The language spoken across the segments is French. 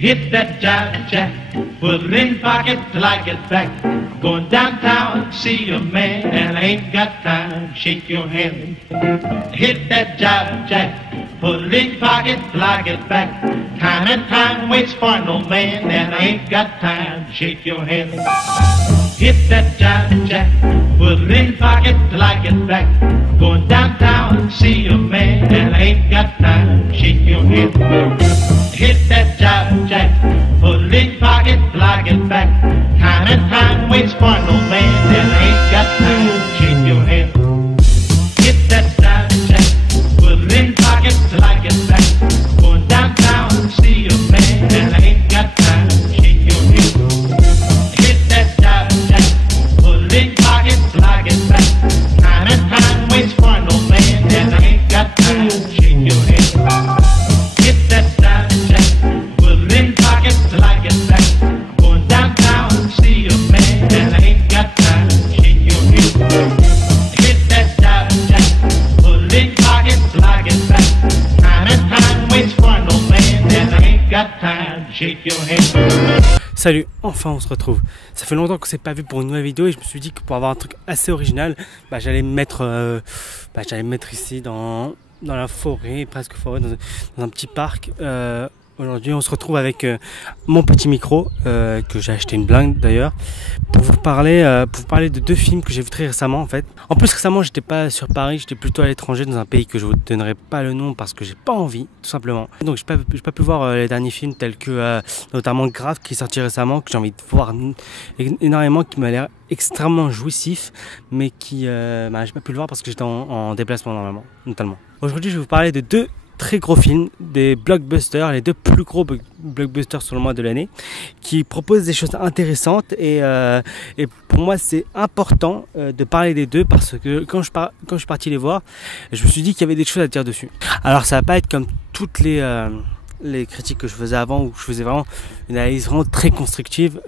Hit that jive jack, put it in pocket till I get back. Going downtown, see a man, and I ain't got time, shake your hand. Hit that jive jack, put it in pocket till I get back. Time and time waits for no man, and I ain't got time, shake your hand. Hit that jive jack, put it in pocket till I get back. Going downtown, see a man, and I ain't got time, shake your hand. Hit that jive jack, put it in pocket till I get back. Time and time waits for no man, and I ain't got time, shake your hand. Hit that jive jack, put it in pocket till I get back. Going downtown, see a man, and I ain't got time, shake your hand. Hit that jive jack, put it in pocket till I get back. Time and time waits for no man, and I ain't got time, shake your hand. Hit that jive jack, put it in pocket till I get back. Going downtown, see a man, and I ain't got time, shake your hand. Hit that jive jack, put it in pocket till I get back. Time and time waits for no man, and I ain't got time, shake your hand. Salut, enfin on se retrouve. Ça fait longtemps qu'on s'est pas vu pour une nouvelle vidéo et je me suis dit que pour avoir un truc assez original, j'allais me mettre ici dans la forêt, presque forêt, dans un petit parc. Aujourd'hui on se retrouve avec mon petit micro que j'ai acheté une blinde d'ailleurs pour vous parler de deux films que j'ai vus très récemment en fait. En plus récemment j'étais pas sur Paris, j'étais plutôt à l'étranger dans un pays que je vous donnerai pas le nom parce que j'ai pas envie tout simplement. Donc j'ai pas pu voir les derniers films tels que notamment Grave qui est sorti récemment, que j'ai envie de voir énormément, qui m'a l'air extrêmement jouissif mais qui j'ai pas pu le voir parce que j'étais en déplacement normalement notamment. Aujourd'hui je vais vous parler de deux très gros films, des blockbusters, les deux plus gros blockbusters sur le mois de l'année, qui proposent des choses intéressantes et pour moi c'est important de parler des deux parce que quand je suis parti les voir, je me suis dit qu'il y avait des choses à dire dessus. Alors ça va pas être comme toutes les critiques que je faisais avant où je faisais vraiment une analyse vraiment très constructive,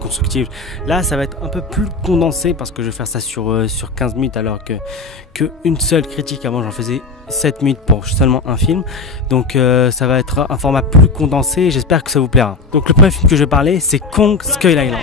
constructive. Là ça va être un peu plus condensé parce que je vais faire ça sur 15 minutes alors que une seule critique avant j'en faisais 7 minutes pour seulement un film. Donc ça va être un format plus condensé et j'espère que ça vous plaira. Donc le premier film que je vais parler c'est Kong Skull Island.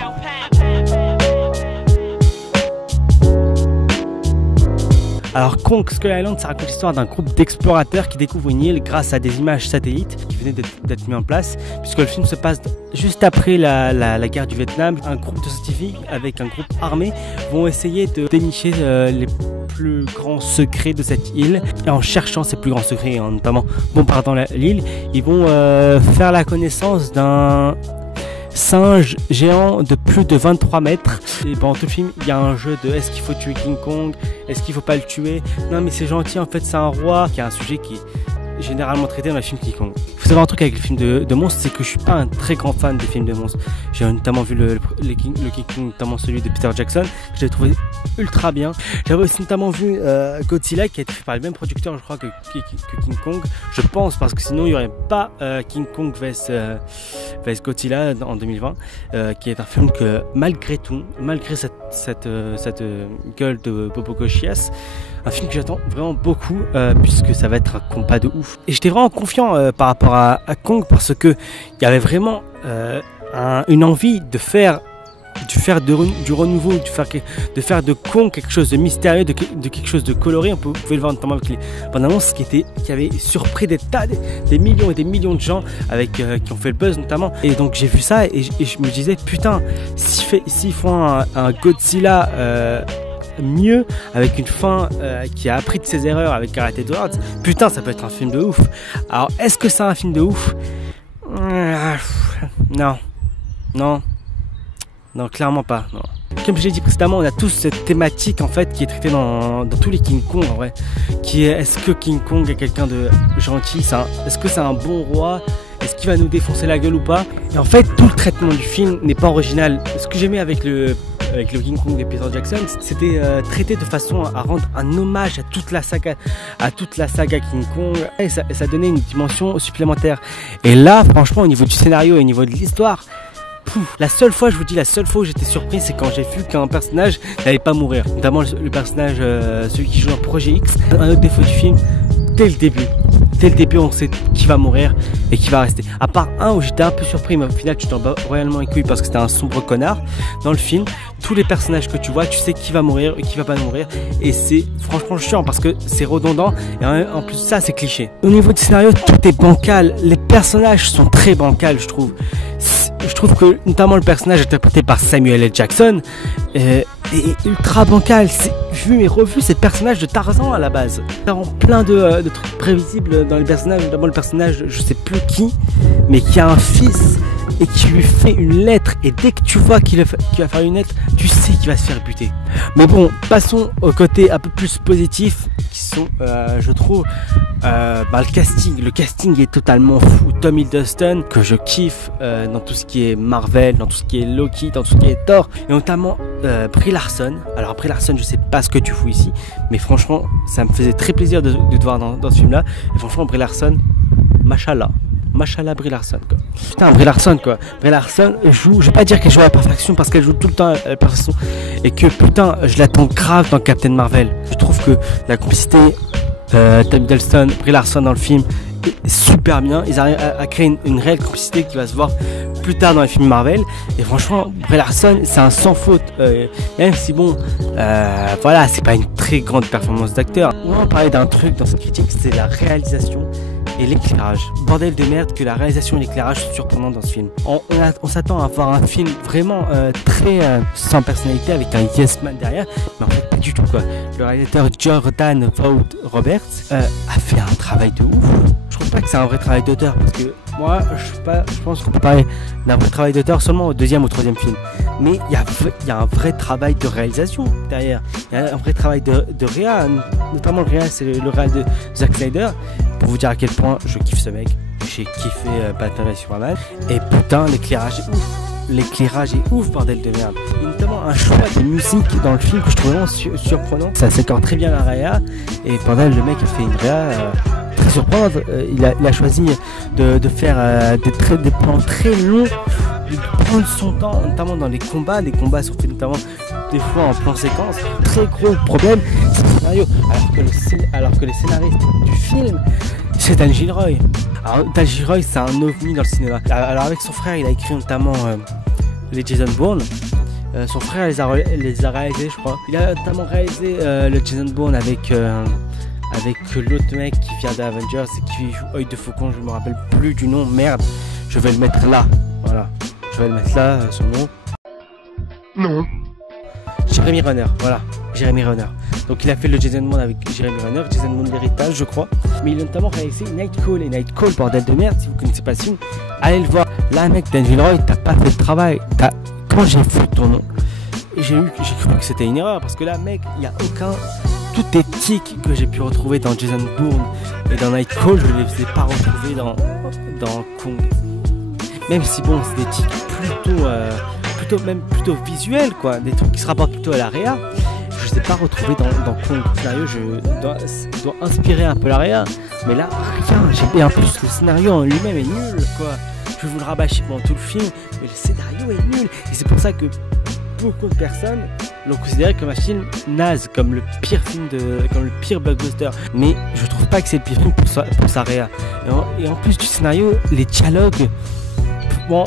Alors Kong Skull Island, ça raconte l'histoire d'un groupe d'explorateurs qui découvrent une île grâce à des images satellites qui venaient d'être mis en place, puisque le film se passe juste après la guerre du Vietnam. Un groupe de scientifiques avec un groupe armé vont essayer de dénicher les plus grands secrets de cette île. Et en cherchant ces plus grands secrets, et en notamment bombardant l'île, ils vont faire la connaissance d'un singe géant de plus de 23 mètres. Et pendant tout le film, il y a un jeu de est-ce qu'il faut tuer King Kong, est-ce qu'il faut pas le tuer, non mais c'est gentil en fait, c'est un roi, qui est un sujet qui est généralement traité dans les films King Kong. Il faut savoir un truc avec les films de monstres, c'est que je suis pas un très grand fan des films de monstres. J'ai notamment vu le King Kong, notamment celui de Peter Jackson, que j'ai trouvé ultra bien. J'avais aussi notamment vu Godzilla, qui a été fait par le même producteur je crois que King Kong, je pense, parce que sinon il n'y aurait pas King Kong vs Godzilla en 2020, qui est un film que malgré tout, malgré cette gueule de Bobo Gauchias, un film que j'attends vraiment beaucoup puisque ça va être un combat de ouf. Et j'étais vraiment confiant par rapport à Kong parce que il y avait vraiment une envie de faire du renouveau, de faire de Kong quelque chose de mystérieux, de quelque chose de coloré. On pouvait le voir notamment avec les bandes annonces qui avait surpris des millions et des millions de gens qui ont fait le buzz notamment. Et donc j'ai vu ça et je me disais putain, s'ils font un Godzilla mieux, avec une fin qui a appris de ses erreurs avec Gareth Edwards, putain ça peut être un film de ouf. Alors est-ce que c'est un film de ouf? Non, clairement pas. Non. Comme je l'ai dit précédemment, on a tous cette thématique en fait qui est traitée dans tous les King Kong en vrai, qui est est-ce que King Kong est quelqu'un de gentil, est-ce que c'est un bon roi, est-ce qu'il va nous défoncer la gueule ou pas? Et en fait tout le traitement du film n'est pas original. Ce que j'aimais avec le King Kong de Peter Jackson, c'était traité de façon à rendre un hommage à toute la saga King Kong, et ça donnait une dimension supplémentaire. Et là franchement au niveau du scénario et au niveau de l'histoire, la seule fois où j'étais surpris, c'est quand j'ai vu qu'un personnage n'allait pas mourir, notamment le personnage, celui qui joue dans Projet X. Un autre défaut du film, dès le début on sait qui va mourir et qui va rester. À part un où j'étais un peu surpris, mais au final tu t'en bats royalement les couilles parce que c'était un sombre connard. Dans le film, tous les personnages que tu vois, tu sais qui va mourir et qui va pas mourir. Et c'est franchement chiant parce que c'est redondant et en plus de ça c'est cliché. Au niveau du scénario, tout est bancal. Les personnages sont très bancals, je trouve. Je trouve que notamment le personnage interprété par Samuel L. Jackson est ultra bancal. Vu et revu, c'est le personnage de Tarzan à la base. Il y a plein de trucs prévisibles dans les personnages, notamment le personnage, je sais plus qui, mais qui a un fils et qui lui fait une lettre. Et dès que tu vois qu'il va faire une lettre, tu sais qu'il va se faire buter. Mais bon, passons au côté un peu plus positif, qui sont, je trouve, le casting. Le casting est totalement fou. Tom Hiddleston, que je kiffe dans tout ce qui est Marvel, dans tout ce qui est Loki, dans tout ce qui est Thor, et notamment Brie Larson. Alors Brie Larson, je sais pas ce que tu fous ici, mais franchement, ça me faisait très plaisir de te voir dans ce film-là. Et franchement, Brie Larson, machallah. Machallah Brie Larson quoi. Putain Brie Larson quoi. Brie Larson joue, je vais pas dire qu'elle joue à la perfection parce qu'elle joue tout le temps à la perfection et que putain je l'attends grave dans Captain Marvel. Je trouve que la complicité Tom Hiddleston, Brie Larson dans le film est super bien. Ils arrivent à créer une réelle complicité qui va se voir plus tard dans les films Marvel. Et franchement Brie Larson c'est un sans faute, même si bon voilà c'est pas une très grande performance d'acteur. On va parler d'un truc dans cette critique, c'est la réalisation et l'éclairage. Bordel de merde que la réalisation et l'éclairage sont surprenants dans ce film. On s'attend à voir un film vraiment très sans personnalité avec un yes man derrière, mais en fait pas du tout quoi. Le réalisateur Jordan Vogt-Roberts a fait un travail de ouf. Je trouve pas que c'est un vrai travail d'auteur parce que moi je pense qu'on peut parler d'un vrai travail d'auteur seulement au deuxième ou troisième film. Mais il y a un vrai travail de réalisation derrière. Il y a un vrai travail de réa, notamment le réa c'est le réal de Zack Snyder. Pour vous dire à quel point je kiffe ce mec, j'ai kiffé Batman vs Superman. Et putain, l'éclairage est ouf. L'éclairage est ouf, bordel de merde. Il y a notamment un choix de musique dans le film que je trouve vraiment surprenant. Ça s'accorde très bien à la réa. Et pendant le mec a fait une réa très surprenante. Il a choisi de faire des plans très longs, de prendre son temps, notamment dans les combats. Les combats sont faits notamment des fois en plan séquence. Très gros problème, c'est le scénario. Alors que les scénaristes du film, c'est Dan Gilroy. Alors Dan Gilroy, c'est un ovni dans le cinéma. Alors avec son frère, il a écrit notamment les Jason Bourne. Son frère les a réalisés, je crois. Il a notamment réalisé le Jason Bourne avec l'autre mec qui vient d'Avengers et qui joue Œil de Faucon. Je me rappelle plus du nom. Merde, je vais le mettre là. Voilà, je vais le mettre là, son nom. Non. Jeremy Renner, voilà, Jeremy Renner. Donc il a fait le Jason Bourne avec Jeremy Renner, Jason Bourne l'héritage je crois. Mais il a notamment réalisé Nightcall, et Nightcall, bordel de merde, si vous connaissez pas ce film, allez le voir. Là mec, Dan Gilroy, t'as pas fait le travail. Quand j'ai vu ton nom, j'ai cru que c'était une erreur, parce que là mec, il y a aucun... Toutes les tics que j'ai pu retrouver dans Jason Bourne et dans Nightcall, je ne les ai pas retrouvés dans Kong. Même si bon, c'est des tics plutôt visuels quoi, des trucs qui se rapportent plutôt à la réa. Je ne les ai pas retrouvés dans Kong. Sérieux, je dois inspirer un peu la réa, mais là rien. Et en plus le scénario en lui-même est nul quoi. Je vais vous le rabâcher pendant tout le film, mais le scénario est nul. Et c'est pour ça que beaucoup de personnes l'ont considéré comme un film naze, comme le pire film comme le pire blockbuster. Mais je trouve pas que c'est le pire film pour sa réa. Et en plus du scénario, les dialogues, bon,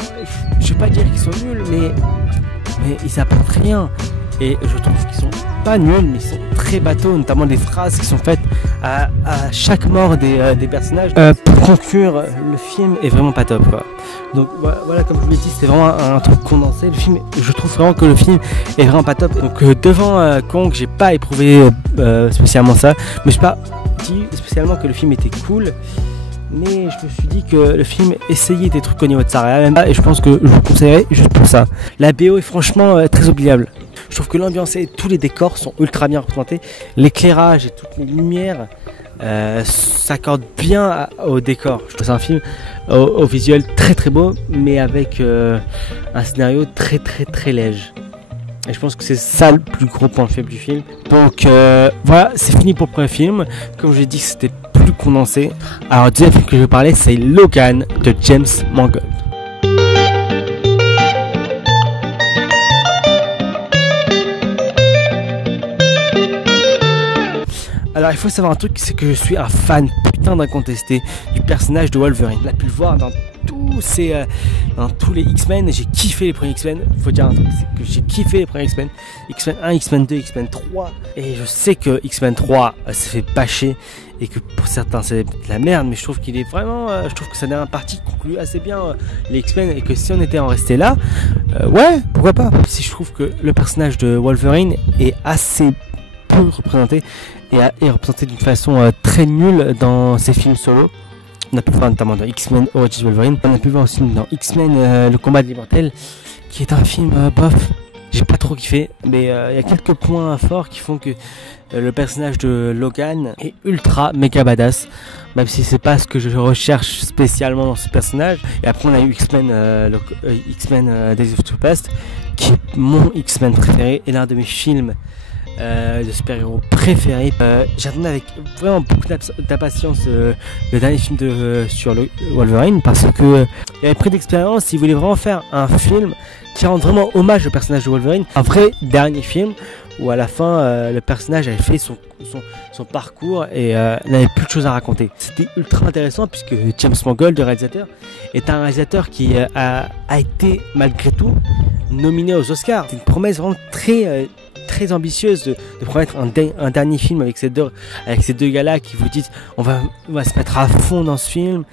je vais pas dire qu'ils sont nuls, mais ils apportent rien. Et je trouve qu'ils sont pas nuls, mais ils sont très bateaux, notamment des phrases qui sont faites à chaque mort des personnages. Pour conclure, le film est vraiment pas top quoi. Donc voilà, comme je vous l'ai dit, c'était vraiment un truc condensé. Le film, je trouve vraiment que le film est vraiment pas top. Donc devant Kong, j'ai pas éprouvé spécialement ça, mais j'ai pas dit spécialement que le film était cool. Mais je me suis dit que le film essayait des trucs au niveau de sa réa, et je pense que je vous conseillerais juste pour ça. La BO est franchement très oubliable. Je trouve que l'ambiance et tous les décors sont ultra bien représentés. L'éclairage et toutes les lumières s'accordent bien au décor. Je trouve que c'est un film au visuel très très beau, mais avec un scénario très très très léger. Et je pense que c'est ça le plus gros point faible du film. Donc voilà, c'est fini pour le premier film. Comme je l'ai dit, c'était plus condensé. Alors le deuxième film que je vais parler, c'est Logan de James Mangold. Alors il faut savoir un truc, c'est que je suis un fan putain d'incontesté du personnage de Wolverine. On a pu le voir dans tous les X-Men. J'ai kiffé les premiers X-Men. Faut dire un truc, c'est que j'ai kiffé les premiers X-Men. X-Men 1, X-Men 2, X-Men 3. Et je sais que X-Men 3 s'est fait bâcher et que pour certains c'est de la merde, mais je trouve qu'il est vraiment, je trouve que sa dernière partie conclut assez bien les X-Men, et que si on était en resté là, ouais, pourquoi pas. Si je trouve que le personnage de Wolverine est assez peu représenté et est représenté d'une façon très nulle dans ses films solo. On a pu le voir notamment dans X-Men Origins Wolverine, on a pu le voir aussi dans X-Men Le Combat de l'Immortel, qui est un film bof. J'ai pas trop kiffé, mais il y a quelques points forts qui font que le personnage de Logan est ultra méga badass, même si c'est pas ce que je recherche spécialement dans ce personnage. Et après on a eu X-Men Days of Future Past, qui est mon X-Men préféré et l'un de mes films de super-héros préférés. J'attendais avec vraiment beaucoup d'impatience le dernier film sur le Wolverine, parce que il avait pris d'expérience. Il voulait vraiment faire un film qui rend vraiment hommage au personnage de Wolverine, un vrai dernier film où à la fin le personnage avait fait son parcours et n'avait plus de choses à raconter. C'était ultra intéressant, puisque James Mangold, le réalisateur, est un réalisateur qui a été malgré tout nominé aux Oscars. C'est une promesse vraiment très ambitieuse de promettre un dernier film avec ces deux gars-là qui vous disent on va se mettre à fond dans ce film,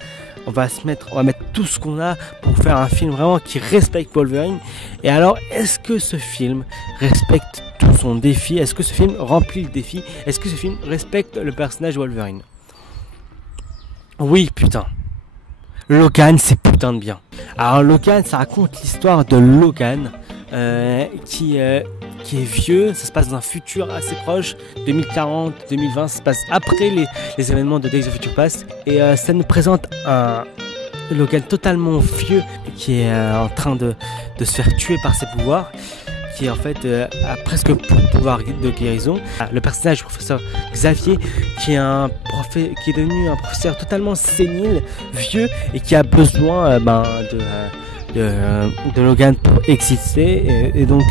on va mettre tout ce qu'on a pour faire un film vraiment qui respecte Wolverine. Et alors, est-ce que ce film respecte tout son défi? Est-ce que ce film remplit le défi? Est-ce que ce film respecte le personnage de Wolverine? Oui, putain. Logan, c'est putain de bien. Alors Logan, ça raconte l'histoire de Logan qui est vieux. Ça se passe dans un futur assez proche, 2040, 2020. Ça se passe après les événements de Days of Future Past, et ça nous présente un Logan totalement vieux qui est en train de se faire tuer par ses pouvoirs, qui en fait a presque pouvoir de guérison. Le personnage du professeur Xavier, qui est devenu un professeur totalement sénile, vieux, et qui a besoin de Logan pour exister, et donc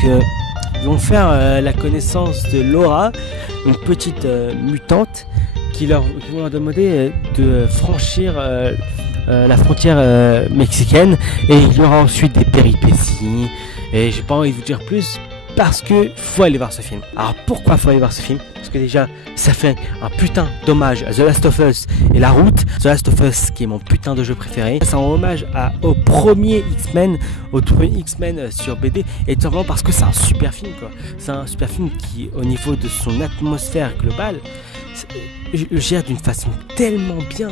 ils vont faire la connaissance de Laura, une petite mutante qui vont leur demander de franchir la frontière mexicaine, et il y aura ensuite des péripéties, et j'ai pas envie de vous dire plus parce que faut aller voir ce film. Alors pourquoi faut aller voir ce film? Parce que déjà ça fait un putain d'hommage à The Last of Us et La Route. The Last of Us, qui est mon putain de jeu préféré, c'est un hommage au premier X-Men, au premier X-Men sur BD, et tout simplement parce que c'est un super film, quoi. C'est un super film qui, au niveau de son atmosphère globale, le gère d'une façon tellement bien.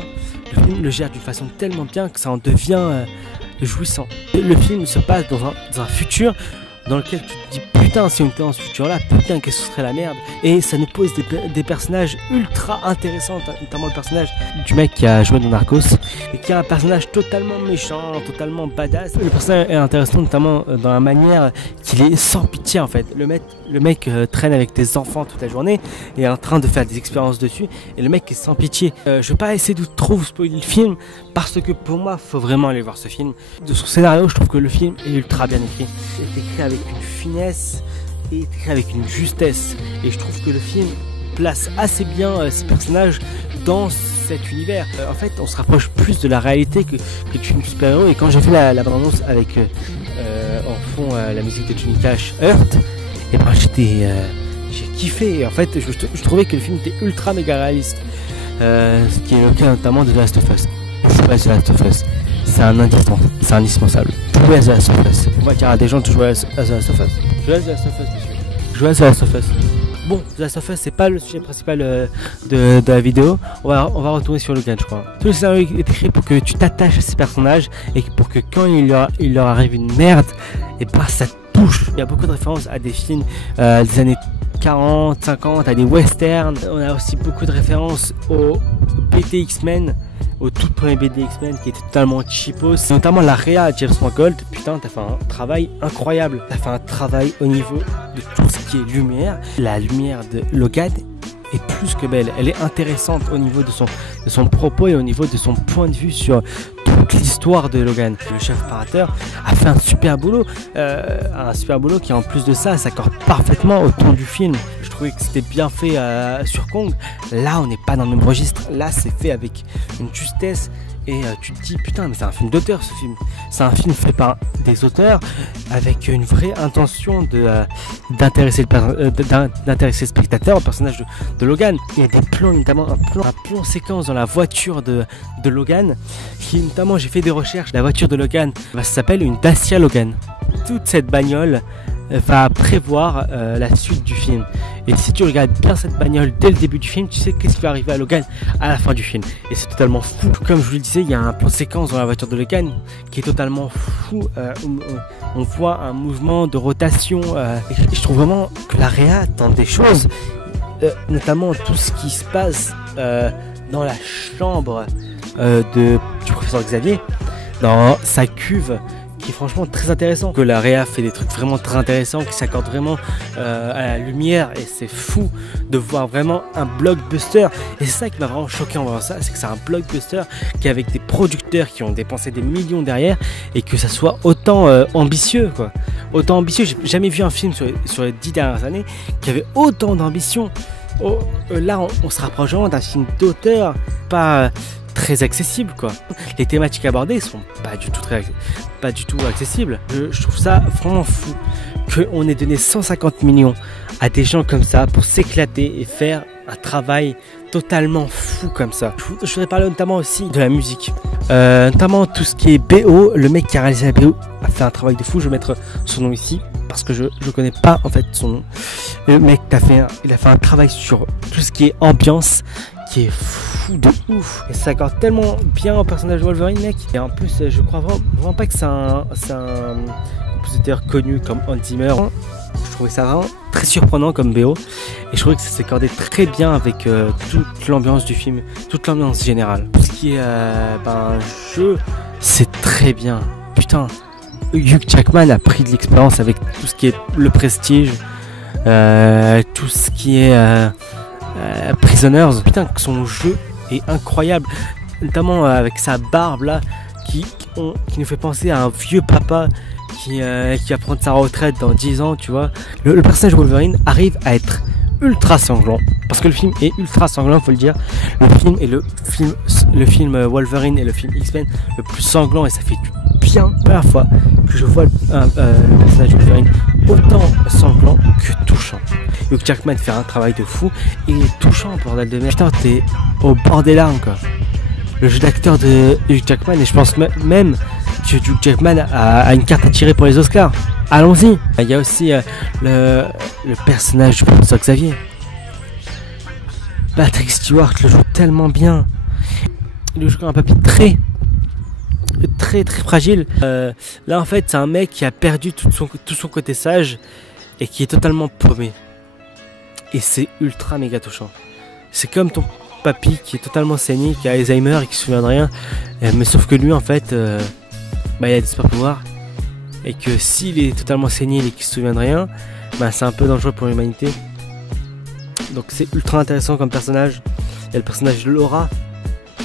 Le film le gère d'une façon tellement bien que ça en devient jouissant. Le film se passe dans un futur dans lequel tu te dis putain, si on était dans ce futur là, putain, qu'est-ce que ce serait la merde. Et ça nous pose des personnages ultra intéressants, notamment le personnage du mec qui a joué dans Narcos, et qui a un personnage totalement méchant, totalement badass. Le personnage est intéressant notamment dans la manière qu'il est sans pitié en fait. Le mec traîne avec des enfants toute la journée et est en train de faire des expériences dessus, et le mec est sans pitié. Je vais pas essayer de trop spoiler le film, parce que pour moi faut vraiment aller voir ce film. De son scénario, je trouve que le film est ultra bien écrit. Il est écrit avec une finesse et écrit avec une justesse, et je trouve que le film place assez bien ces personnages dans cet univers. En fait, on se rapproche plus de la réalité que du film super-héros. Et quand j'ai fait la bande-annonce avec en fond la musique de Johnny Cash, Earth, et ben j'ai kiffé. Et en fait, je trouvais que le film était ultra méga réaliste, ce qui est le cas notamment de The Last of Us. Jouer à The Last of Us, c'est indispensable. Jouer à The Last of Us. On va dire à des gens de jouer à The Last of Us. Jouer à The Last of Us, monsieur. Jouer à The Last of Us. Bon, The Last of Us, c'est pas le sujet principal de la vidéo. On va retourner sur Logan, je crois. Tout le scénario est écrit pour que tu t'attaches à ces personnages, et pour que quand il leur arrive une merde, et bah ça te touche. Il y a beaucoup de références à des films des années 40, 50, à des westerns. On a aussi beaucoup de références au BD X-Men, au tout premier BD X-Men, qui était totalement cheapos. Notamment la réa James Mangold. Putain, t'as fait un travail incroyable. T'as fait un travail au niveau de tout ce qui est lumière. La lumière de Logan est plus que belle. Elle est intéressante au niveau de son propos et au niveau de son point de vue sur tout toute l'histoire de Logan. Le chef opérateur a fait un super boulot qui en plus de ça s'accorde parfaitement au ton du film. Je trouvais que c'était bien fait sur Kong. Là on n'est pas dans le même registre, là c'est fait avec une justesse. Et tu te dis putain mais c'est un film d'auteur ce film. C'est un film fait par des auteurs avec une vraie intention d'intéresser le spectateur au personnage de Logan. Il y a des plans, notamment un plan séquence dans la voiture de Logan, qui notamment j'ai fait des recherches. La voiture de Logan ça s'appelle une Dacia Logan. Toute cette bagnole va prévoir la suite du film. Et si tu regardes bien cette bagnole dès le début du film, tu sais qu'est-ce qui va arriver à Logan à la fin du film. Et c'est totalement fou. Comme je vous le disais, il y a un plan séquence dans la voiture de Logan qui est totalement fou. On voit un mouvement de rotation. Et je trouve vraiment que la réa tente des choses, notamment tout ce qui se passe dans la chambre du professeur Xavier, dans sa cuve, qui est franchement très intéressant. Que la réa fait des trucs vraiment très intéressants, qui s'accordent vraiment à la lumière, et c'est fou de voir vraiment un blockbuster. Et c'est ça qui m'a vraiment choqué en voyant ça, c'est que c'est un blockbuster qui est avec des producteurs qui ont dépensé des millions derrière, et que ça soit autant ambitieux quoi. Autant ambitieux, j'ai jamais vu un film sur les 10 dernières années qui avait autant d'ambition. Là on se rapproche vraiment d'un film d'auteur, pas très accessible quoi. Les thématiques abordées sont pas du tout accessibles. Je trouve ça vraiment fou qu'on ait donné 150 millions à des gens comme ça pour s'éclater et faire un travail totalement fou comme ça. Je voudrais parler notamment aussi de la musique, notamment tout ce qui est BO. Le mec qui a réalisé la BO a fait un travail de fou. Je vais mettre son nom ici parce que je connais pas en fait son nom. Le mec il a fait un travail sur tout ce qui est ambiance qui est fou de ouf, et ça s'accorde tellement bien au personnage de Wolverine mec. Et en plus je crois vraiment pas que c'est un compositeur connu comme Hans Zimmer. Je trouvais ça vraiment très surprenant comme BO, et je trouvais que ça s'accordait très bien avec toute l'ambiance du film, toute l'ambiance générale. Tout ce qui est jeu, c'est très bien. Putain, Hugh Jackman a pris de l'expérience avec tout ce qui est le Prestige, tout ce qui est Prisoners. Putain, que son jeu est incroyable, notamment avec sa barbe là qui nous fait penser à un vieux papa qui va prendre sa retraite dans 10 ans, tu vois. Le personnage de Wolverine arrive à être ultra sanglant, parce que le film est ultra sanglant, faut le dire. Le film Wolverine et le film X-Men le plus sanglant, et ça fait du bien. La première fois que je vois le personnage de Wolverine autant sanglant que touchant. Hugh Jackman fait un travail de fou, et il est touchant, bordel de merde. Putain, t'es au bord des larmes quoi. Le jeu d'acteur de Hugh Jackman, et je pense même que Hugh Jackman a une carte à tirer pour les Oscars. Allons-y. Il y a aussi le personnage du professeur Xavier. Patrick Stewart le joue tellement bien. Il le joue comme un papy très fragile. Là en fait c'est un mec qui a perdu tout son côté sage et qui est totalement paumé. Et c'est ultra méga touchant. C'est comme ton papy qui est totalement saigné, qui a Alzheimer et qui se souvient de rien. Mais sauf que lui en fait, il a des super pouvoirs. Et que s'il est totalement saigné et qu'il se souvient de rien, c'est un peu dangereux pour l'humanité. Donc c'est ultra intéressant comme personnage. Il y a le personnage de Laura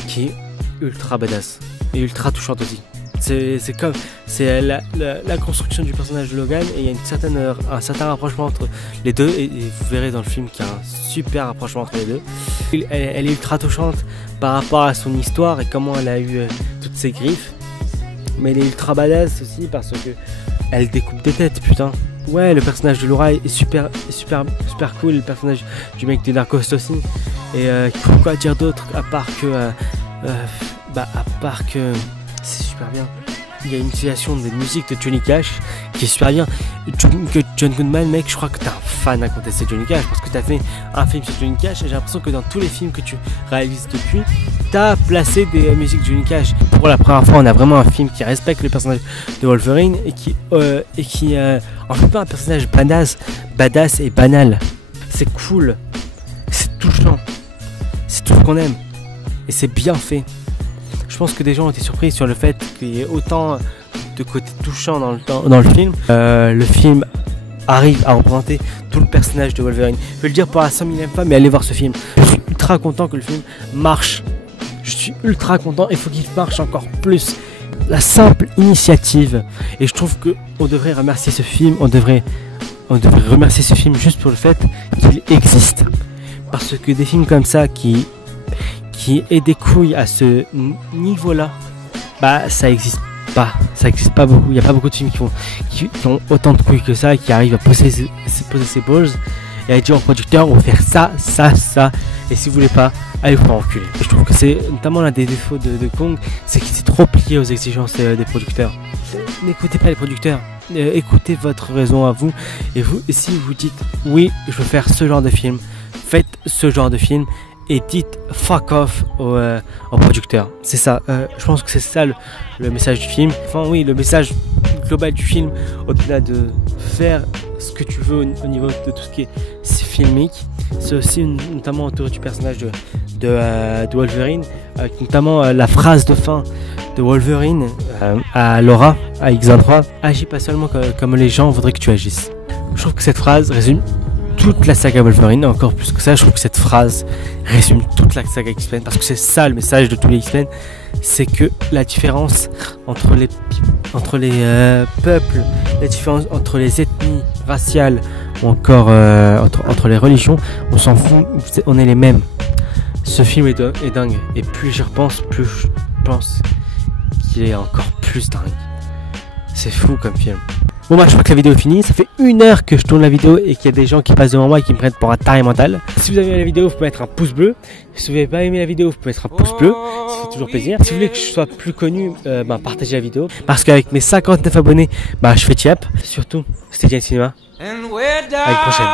qui est ultra badass et ultra touchante aussi. C'est la construction du personnage de Logan, et il y a un certain rapprochement entre les deux, et vous verrez dans le film qu'il y a un super rapprochement entre les deux. Elle est ultra touchante par rapport à son histoire et comment elle a eu toutes ses griffes, mais elle est ultra badass aussi parce que elle découpe des têtes, putain. Ouais, le personnage de Laura est super cool, le personnage du mec de Narcos aussi. Et quoi dire d'autre à part que c'est super bien. Il y a une utilisation des musiques de Johnny Cash qui est super bien. John Goodman, mec, je crois que t'es un fan à contester Johnny Cash, parce que t'as fait un film sur Johnny Cash, et j'ai l'impression que dans tous les films que tu réalises depuis, t'as placé des musiques de Johnny Cash. Pour la première fois, on a vraiment un film qui respecte le personnage de Wolverine et qui en fait pas un personnage badass et banal. C'est cool, c'est touchant, c'est tout ce qu'on aime, et c'est bien fait. Je pense que des gens ont été surpris sur le fait qu'il y ait autant de côté touchant dans le film. Le film arrive à représenter tout le personnage de Wolverine. Je veux le dire pour la 100 000e fois, mais allez voir ce film. Je suis ultra content que le film marche Je suis ultra content. Il faut qu'il marche encore plus. La simple initiative. Et je trouve qu'on devrait remercier ce film. On devrait remercier ce film juste pour le fait qu'il existe. Parce que des films comme ça qui aient des couilles à ce niveau-là, bah ça existe pas. Ça existe pas beaucoup. Il n'y a pas beaucoup de films qui ont autant de couilles que ça, qui arrivent à poser ses balls et à dire au producteur on va faire ça. Et si vous voulez pas, allez vous faire enculer. Je trouve que c'est notamment l'un des défauts de Kong, c'est qu'il s'est trop plié aux exigences des producteurs. N'écoutez pas les producteurs. Écoutez votre raison à vous. Et si vous dites oui, je veux faire ce genre de film, faites ce genre de film et dites fuck off aux producteurs. C'est ça. Je pense que c'est ça le message du film. Enfin oui, le message global du film, au-delà de faire ce que tu veux au niveau de tout ce qui est filmique, c'est aussi notamment autour du personnage de Wolverine, avec notamment la phrase de fin de Wolverine à Laura, à X23, agis pas seulement comme les gens voudraient que tu agisses. Je trouve que cette phrase résume toute la saga Wolverine, et encore plus que ça, je trouve que cette phrase résume toute la saga X-Men, parce que c'est ça le message de tous les X-Men, c'est que la différence entre les peuples, la différence entre les ethnies raciales, ou encore entre les religions, on s'en fout, on est les mêmes. Ce film est dingue, et plus j'y repense, plus je pense qu'il est encore plus dingue. C'est fou comme film. Bon bah je crois que la vidéo est finie, ça fait 1 heure que je tourne la vidéo et qu'il y a des gens qui passent devant moi et qui me prennent pour un taré mental. Si vous avez aimé la vidéo, vous pouvez mettre un pouce bleu. Si vous n'avez pas aimé la vidéo, vous pouvez mettre un pouce bleu, ça fait toujours plaisir. Si vous voulez que je sois plus connu, partagez la vidéo. Parce qu'avec mes 59 abonnés, je fais tiap. Surtout, c'était Diane Cinéma. À la prochaine.